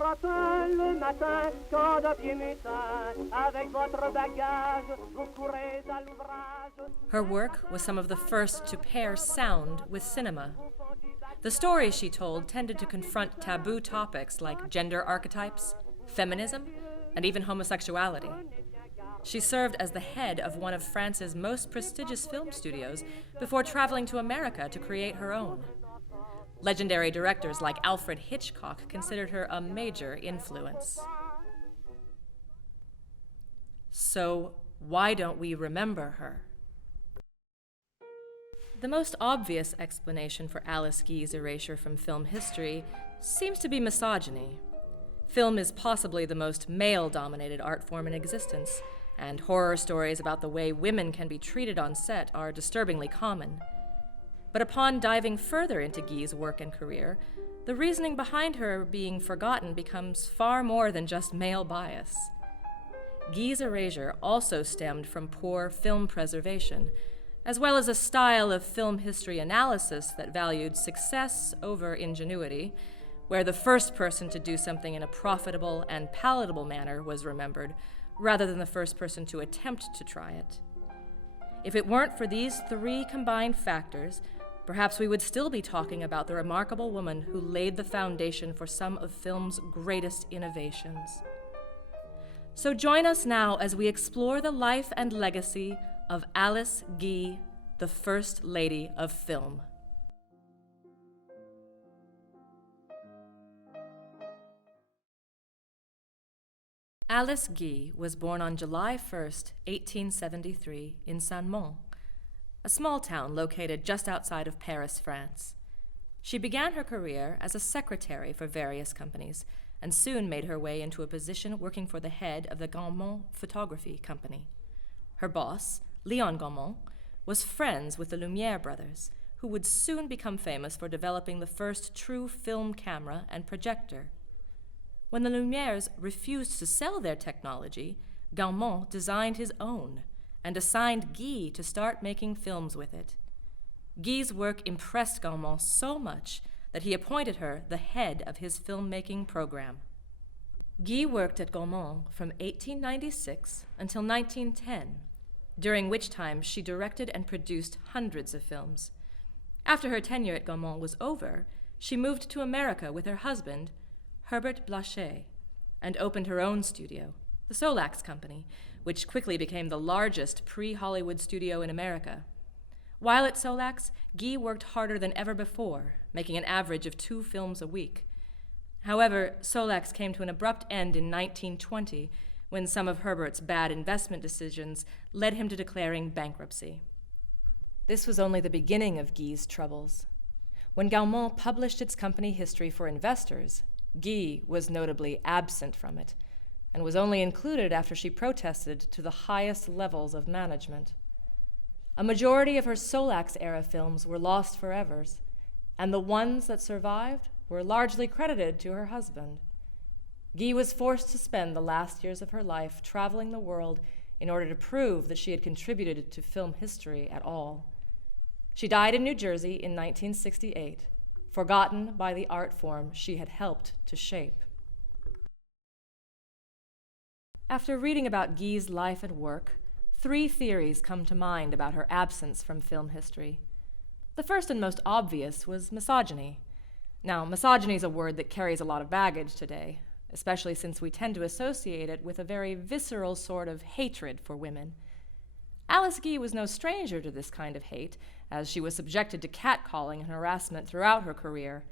gratin le matin, quand de pieds mutins, avec votre bagage, vous courez à l'ouvrage. Her work was some of the first to pair sound with cinema. The stories she told tended to confront taboo topics like gender archetypes, feminism, and even homosexuality. She served as the head of one of France's most prestigious film studios before traveling to America to create her own. Legendary directors like Alfred Hitchcock considered her a major influence. So, why don't we remember her? The most obvious explanation for Alice Guy's erasure from film history seems to be misogyny. Film is possibly the most male-dominated art form in existence, and horror stories about the way women can be treated on set are disturbingly common. But upon diving further into Guy's work and career, the reasoning behind her being forgotten becomes far more than just male bias. Guy's erasure also stemmed from poor film preservation, as well as a style of film history analysis that valued success over ingenuity, where the first person to do something in a profitable and palatable manner was remembered, rather than the first person to attempt to try it. If it weren't for these three combined factors, perhaps we would still be talking about the remarkable woman who laid the foundation for some of film's greatest innovations. So join us now as we explore the life and legacy of Alice Guy, the First Lady of Film. Alice Guy was born on July 1st, 1873, in Saint-Mond, a small town located just outside of Paris, France. She began her career as a secretary for various companies and soon made her way into a position working for the head of the Gaumont Photography Company. Her boss, Léon Gaumont, was friends with the Lumière brothers, who would soon become famous for developing the first true film camera and projector. When the Lumières refused to sell their technology, Gaumont designed his own and assigned Guy to start making films with it. Guy's work impressed Gaumont so much that he appointed her the head of his filmmaking program. Guy worked at Gaumont from 1896 until 1910, during which time she directed and produced hundreds of films. After her tenure at Gaumont was over, she moved to America with her husband, Herbert Blanchet, and opened her own studio, the Solax Company, which quickly became the largest pre-Hollywood studio in America. While at Solax, Guy worked harder than ever before, making an average of 2 films a week. However, Solax came to an abrupt end in 1920 when some of Herbert's bad investment decisions led him to declaring bankruptcy. This was only the beginning of Guy's troubles. When Gaumont published its company history for investors, Guy was notably absent from it, and was only included after she protested to the highest levels of management. A majority of her Solax-era films were lost forever, and the ones that survived were largely credited to her husband. Guy was forced to spend the last years of her life traveling the world in order to prove that she had contributed to film history at all. She died in New Jersey in 1968, forgotten by the art form she had helped to shape. After reading about Guy's life and work, 3 theories come to mind about her absence from film history. The first and most obvious was misogyny. Now, misogyny is a word that carries a lot of baggage today, especially since we tend to associate it with a very visceral sort of hatred for women. Alice Guy was no stranger to this kind of hate, as she was subjected to catcalling and harassment throughout her career.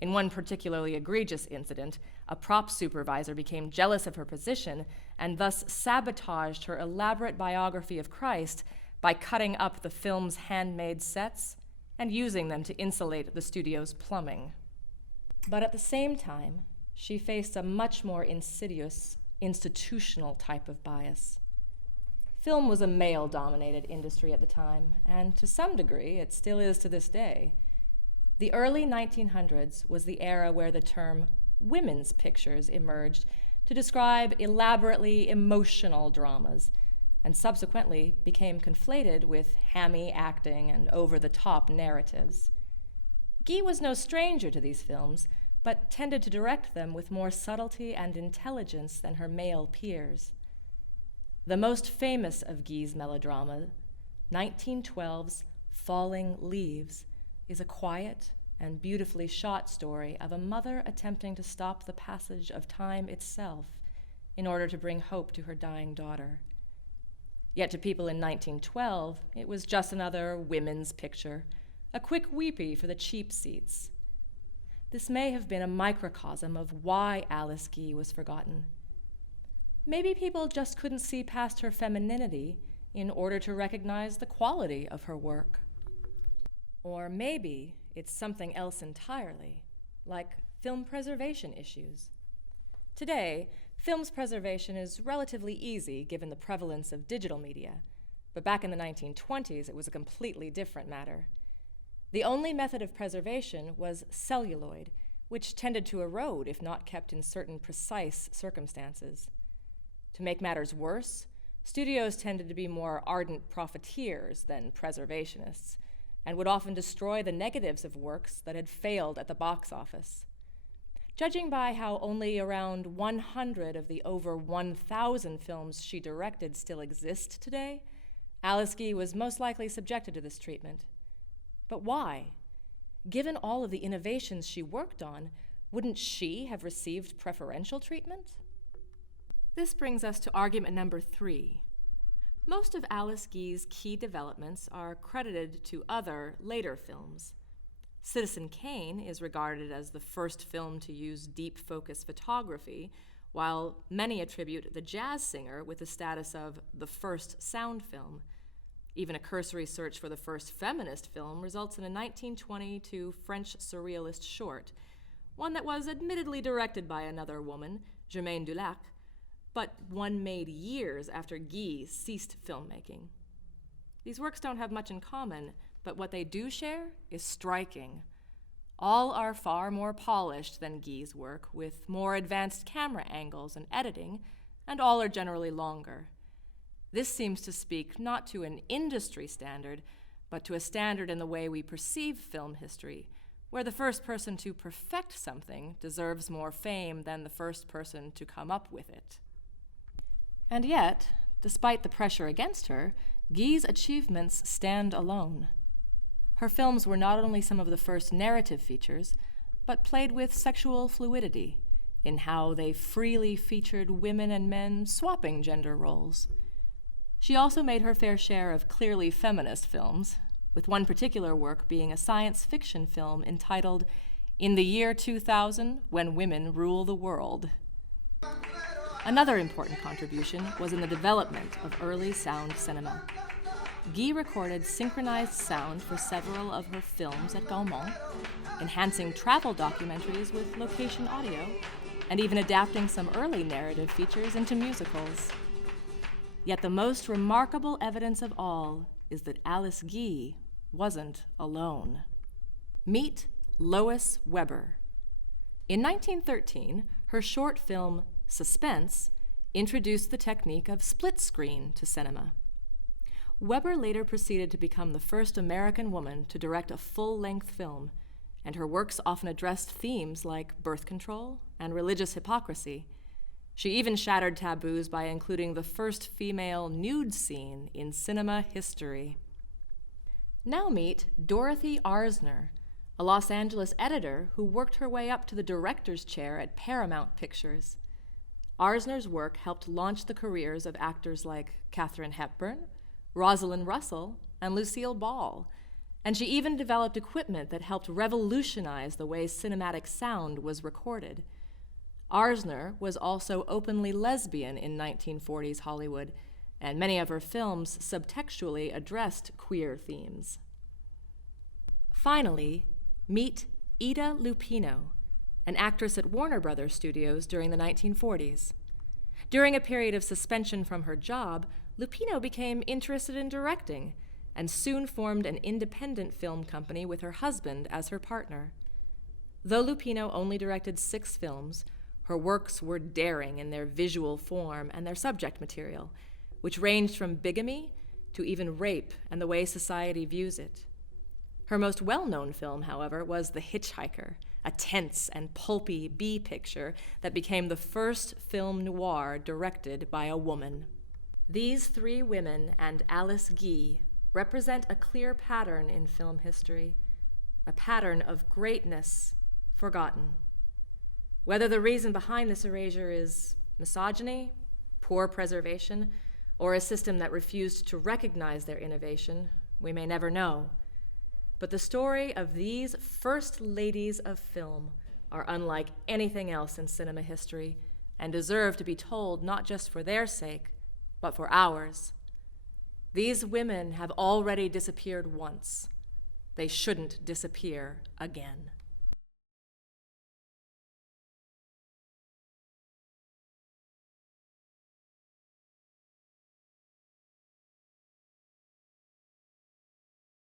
In one particularly egregious incident, a prop supervisor became jealous of her position and thus sabotaged her elaborate biography of Christ by cutting up the film's handmade sets and using them to insulate the studio's plumbing. But at the same time, she faced a much more insidious, institutional type of bias. Film was a male-dominated industry at the time, and to some degree, it still is to this day. The early 1900s was the era where the term women's pictures emerged to describe elaborately emotional dramas, and subsequently became conflated with hammy acting and over-the-top narratives. Guy was no stranger to these films, but tended to direct them with more subtlety and intelligence than her male peers. The most famous of Guy's melodrama, 1912's Falling Leaves, is a quiet and beautifully shot story of a mother attempting to stop the passage of time itself in order to bring hope to her dying daughter. Yet to people in 1912, it was just another women's picture, a quick weepy for the cheap seats. This may have been a microcosm of why Alice Guy was forgotten. Maybe people just couldn't see past her femininity in order to recognize the quality of her work. Or maybe it's something else entirely, like film preservation issues. Today, film's preservation is relatively easy given the prevalence of digital media, but back in the 1920s it was a completely different matter. The only method of preservation was celluloid, which tended to erode if not kept in certain precise circumstances. To make matters worse, studios tended to be more ardent profiteers than preservationists, and would often destroy the negatives of works that had failed at the box office. Judging by how only around 100 of the over 1,000 films she directed still exist today, Alice Guy was most likely subjected to this treatment. But why? Given all of the innovations she worked on, wouldn't she have received preferential treatment? This brings us to argument number 3. Most of Alice Guy's key developments are credited to other, later films. Citizen Kane is regarded as the first film to use deep focus photography, while many attribute The Jazz Singer with the status of the first sound film. Even a cursory search for the first feminist film results in a 1922 French surrealist short, one that was admittedly directed by another woman, Germaine Dulac, but one made years after Guy ceased filmmaking. These works don't have much in common, but what they do share is striking. All are far more polished than Guy's work, with more advanced camera angles and editing, and all are generally longer. This seems to speak not to an industry standard, but to a standard in the way we perceive film history, where the first person to perfect something deserves more fame than the first person to come up with it. And yet, despite the pressure against her, Guy's achievements stand alone. Her films were not only some of the first narrative features, but played with sexual fluidity in how they freely featured women and men swapping gender roles. She also made her fair share of clearly feminist films, with one particular work being a science fiction film entitled In the Year 2000, When Women Rule the World. Another important contribution was in the development of early sound cinema. Guy recorded synchronized sound for several of her films at Gaumont, enhancing travel documentaries with location audio, and even adapting some early narrative features into musicals. Yet the most remarkable evidence of all is that Alice Guy wasn't alone. Meet Lois Weber. In 1913, her short film Suspense introduced the technique of split screen to cinema. Weber later proceeded to become the first American woman to direct a full-length film, and her works often addressed themes like birth control and religious hypocrisy. She even shattered taboos by including the first female nude scene in cinema history. Now meet Dorothy Arzner, a Los Angeles editor who worked her way up to the director's chair at Paramount Pictures. Arzner's work helped launch the careers of actors like Katharine Hepburn, Rosalind Russell, and Lucille Ball, and she even developed equipment that helped revolutionize the way cinematic sound was recorded. Arzner was also openly lesbian in 1940s Hollywood, and many of her films subtextually addressed queer themes. Finally, meet Ida Lupino, an actress at Warner Brothers Studios during the 1940s. During a period of suspension from her job, Lupino became interested in directing and soon formed an independent film company with her husband as her partner. Though Lupino only directed 6 films, her works were daring in their visual form and their subject material, which ranged from bigamy to even rape and the way society views it. Her most well-known film, however, was The Hitchhiker, a tense and pulpy B picture that became the first film noir directed by a woman. These three women and Alice Guy represent a clear pattern in film history, a pattern of greatness forgotten. Whether the reason behind this erasure is misogyny, poor preservation, or a system that refused to recognize their innovation, we may never know. But the story of these first ladies of film are unlike anything else in cinema history and deserve to be told not just for their sake, but for ours. These women have already disappeared once. They shouldn't disappear again.